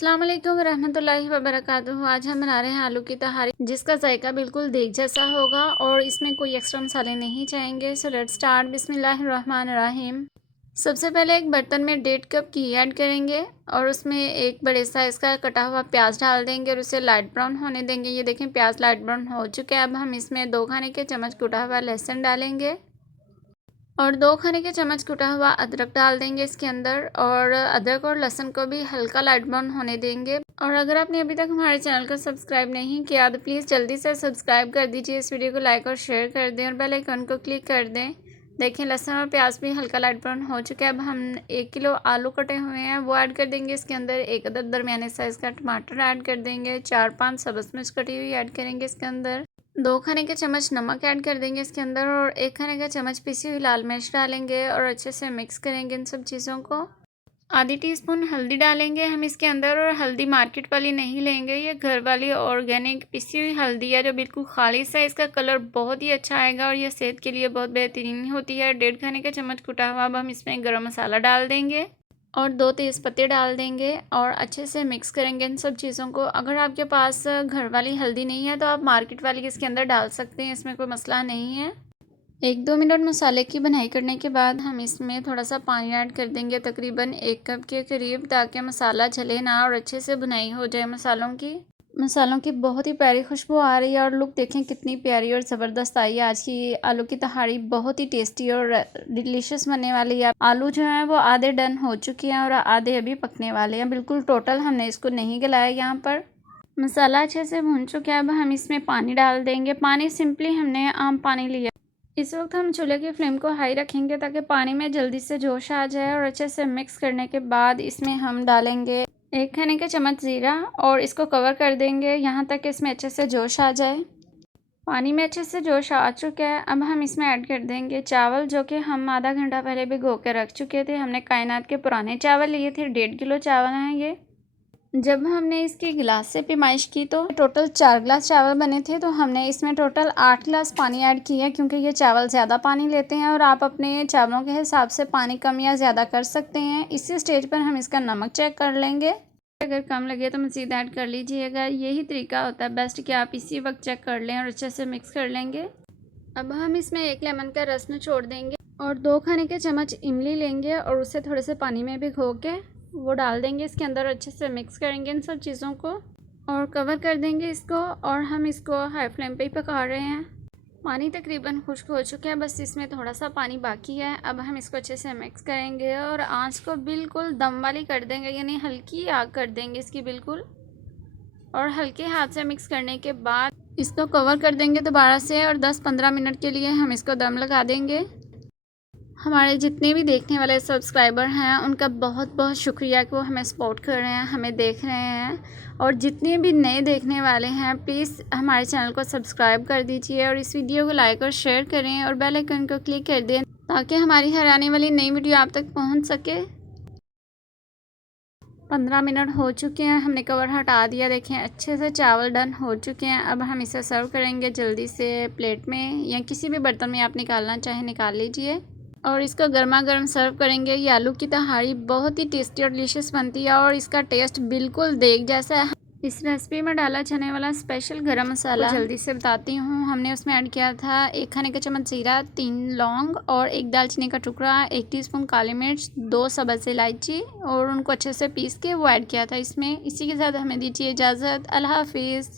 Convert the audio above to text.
अस्सलाम वालेकुम रहमतुल्लाहि व बरकातुहू। आज हम बना रहे हैं आलू की तहारी, जिसका जायका बिल्कुल देग जैसा होगा और इसमें कोई एक्स्ट्रा मसाले नहीं चाहेंगे। So let's start. बिस्मिल्लाहिर्रहमानिर्रहीम। सबसे पहले एक बर्तन में 1.5 कप घी ऐड करेंगे और उसमें एक बड़े साइज़ का कटा हुआ प्याज डाल देंगे और उसे लाइट ब्राउन होने देंगे। ये देखें प्याज लाइट ब्राउन हो चुके हैं। अब हम इसमें 2 खाने के चम्मच कुटा हुआ लहसुन डालेंगे और 2 खाने के चम्मच कुटा हुआ अदरक डाल देंगे इसके अंदर, और अदरक और लहसुन को भी हल्का लाइट ब्राउन होने देंगे। और अगर आपने अभी तक हमारे चैनल को सब्सक्राइब नहीं किया तो प्लीज़ जल्दी से सब्सक्राइब कर दीजिए। इस वीडियो को लाइक और शेयर कर दें और बेल आइकन को क्लिक कर दें। देखें लहसुन और प्याज भी हल्का लाइट ब्राउन हो चुका है। अब हम 1 किलो आलू कटे हुए हैं वो ऐड कर देंगे इसके अंदर। 1 अदद दरमियाने साइज़ का टमाटर ऐड कर देंगे। 4-5 सब्ज़ मिर्च कटी हुई ऐड करेंगे इसके अंदर। 2 खाने के चम्मच नमक ऐड कर देंगे इसके अंदर और 1 खाने का चम्मच पिसी हुई लाल मिर्च डालेंगे और अच्छे से मिक्स करेंगे इन सब चीज़ों को। आधी टीस्पून हल्दी डालेंगे हम इसके अंदर, और हल्दी मार्केट वाली नहीं लेंगे, ये घर वाली ऑर्गेनिक पिसी हुई हल्दी है जो बिल्कुल खालिस है। इसका कलर बहुत ही अच्छा आएगा और यह सेहत के लिए बहुत बेहतरीन होती है। 1.5 खाने का चम्मच कुटा हुआ अब हम इसमें गरम मसाला डाल देंगे और 2 तेज़पत्ते डाल देंगे और अच्छे से मिक्स करेंगे इन सब चीज़ों को। अगर आपके पास घर वाली हल्दी नहीं है तो आप मार्केट वाली इसके अंदर डाल सकते हैं, इसमें कोई मसला नहीं है। 1-2 मिनट मसाले की भुनाई करने के बाद हम इसमें थोड़ा सा पानी ऐड कर देंगे, तकरीबन 1 कप के करीब, ताकि मसाला जले ना और अच्छे से भुनाई हो जाए मसालों की बहुत ही प्यारी खुशबू आ रही है और लुक देखें कितनी प्यारी और ज़बरदस्त आई है। आज की आलू की तहारी बहुत ही टेस्टी और डिलीशियस बनने वाली है। आलू जो है वो आधे डन हो चुके हैं और आधे अभी पकने वाले हैं। बिल्कुल टोटल हमने इसको नहीं गलाया। यहाँ पर मसाला अच्छे से भून चुका है। अब हम इसमें पानी डाल देंगे। पानी सिंपली हमने आम पानी लिया। इस वक्त हम चूल्हे की फ्लेम को हाई रखेंगे ताकि पानी में जल्दी से जोश आ जाए, और अच्छे से मिक्स करने के बाद इसमें हम डालेंगे 1 खाने का चम्मच ज़ीरा और इसको कवर कर देंगे यहाँ तक इसमें अच्छे से जोश आ जाए। पानी में अच्छे से जोश आ चुका है। अब हम इसमें ऐड कर देंगे चावल, जो कि हम आधा घंटा पहले भिगो के रख चुके थे। हमने कायनात के पुराने चावल लिए थे, 1.5 किलो चावल हैं ये। जब हमने इसकी गिलास से पैमाइश की तो टोटल 4 गिलास चावल बने थे, तो हमने इसमें टोटल 8 गिलास पानी ऐड किया, क्योंकि ये चावल ज़्यादा पानी लेते हैं और आप अपने चावलों के हिसाब से पानी कम या ज़्यादा कर सकते हैं। इसी स्टेज पर हम इसका नमक चेक कर लेंगे। अगर कम लगे तो मज़ीद ऐड कर लीजिएगा। यही तरीका होता है बेस्ट कि आप इसी वक्त चेक कर लें और अच्छे से मिक्स कर लेंगे। अब हम इसमें 1 लेमन का रस निचोड़ देंगे और 2 खाने के चम्मच इमली लेंगे और उसे थोड़े से पानी में भिगो के वो डाल देंगे इसके अंदर। अच्छे से मिक्स करेंगे इन सब चीज़ों को और कवर कर देंगे इसको, और हम इसको हाई फ्लेम पे ही पका रहे हैं। पानी तकरीबन खुश्क हो चुका है, बस इसमें थोड़ा सा पानी बाकी है। अब हम इसको अच्छे से मिक्स करेंगे और आंच को बिल्कुल दम वाली कर देंगे, यानी हल्की आग कर देंगे इसकी बिल्कुल, और हल्के हाथ से मिक्स करने के बाद इसको कवर कर देंगे दोबारा से, और 10-15 मिनट के लिए हम इसको दम लगा देंगे। हमारे जितने भी देखने वाले सब्सक्राइबर हैं उनका बहुत बहुत शुक्रिया कि वो हमें सपोर्ट कर रहे हैं, हमें देख रहे हैं। और जितने भी नए देखने वाले हैं प्लीज़ हमारे चैनल को सब्सक्राइब कर दीजिए और इस वीडियो को लाइक और शेयर करें और बेल आइकन को क्लिक कर दें ताकि हमारी हर आने वाली नई वीडियो आप तक पहुंच सके। 15 मिनट हो चुके हैं, हमने कवर हटा दिया। देखें अच्छे से चावल डन हो चुके हैं। अब हम इसे सर्व करेंगे जल्दी से प्लेट में, या किसी भी बर्तन में आप निकालना चाहें निकाल लीजिए और इसको गर्मा गर्म सर्व करेंगे। ये आलू की तहारी बहुत ही टेस्टी और डिलीशियस बनती है और इसका टेस्ट बिल्कुल देग जैसा है। इस रेसिपी में डाला जाने वाला स्पेशल गरम मसाला जल्दी से बताती हूँ। हमने उसमें ऐड किया था 1 खाने का चम्मच ज़ीरा, 3 लौंग और 1 दालचीनी का टुकड़ा, 1 टीस्पून काली मिर्च, 2 सब्ज़ इलायची, और उनको अच्छे से पीस के वो ऐड किया था इसमें। इसी के साथ हमें दीजिए इजाज़त। अल्लाह हाफिज़।